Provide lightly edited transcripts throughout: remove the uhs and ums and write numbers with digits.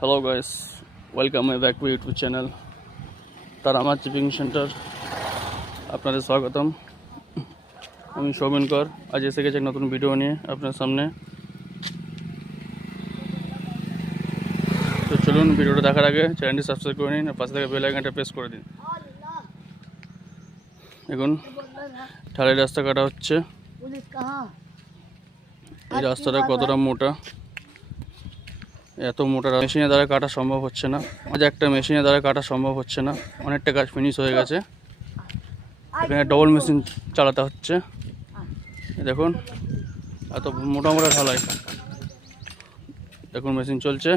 Hello guys, welcome back to YouTube channel Tara Maa chipping centre. আপনাদের স্বাগতম। আমি সৌমিন কর আজ এসে গেছি এক নতুন ভিডিও নিয়ে আপনার সামনে। তো চলুন, ভিডিওটা দেখার আগে চ্যানেলটি সাবস্ক্রাইব করে নিন আর পাশে থেকে বেল আইকনটা প্রেস করে দিন। এখন ঢালাই রাস্তা কাটা হচ্ছে। এই রাস্তাটা কতটা মোটা, এত মোটা মেশিনের দ্বারা কাটা সম্ভব হচ্ছে না। আজ একটা মেশিনের দ্বারা কাটা সম্ভব হচ্ছে না, অনেকটা কাজ ফিনিশ হয়ে গেছে। এখানে ডবল মেশিন চালাতে হচ্ছে। দেখুন এত মোটা মোটা ঢালাই, দেখুন মেশিন চলছে।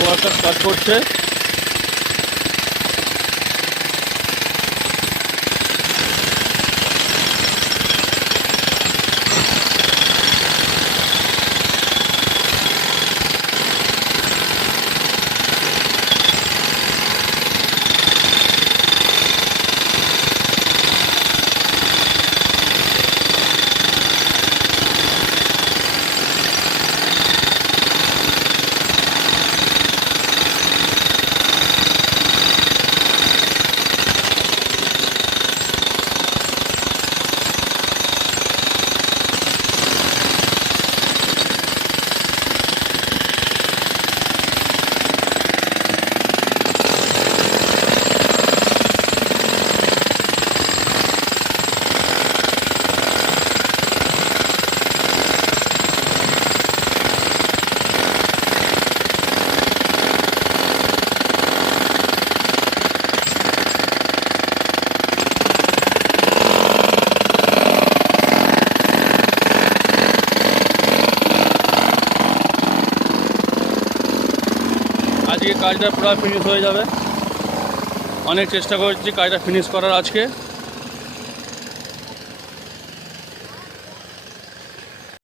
ওয়ার্কার কাজ করছে। আজকে কাজটা পুরো ফিনিশ হয়ে যাবে। অনেক চেষ্টা করছি কাজটা ফিনিশ করার আজকে।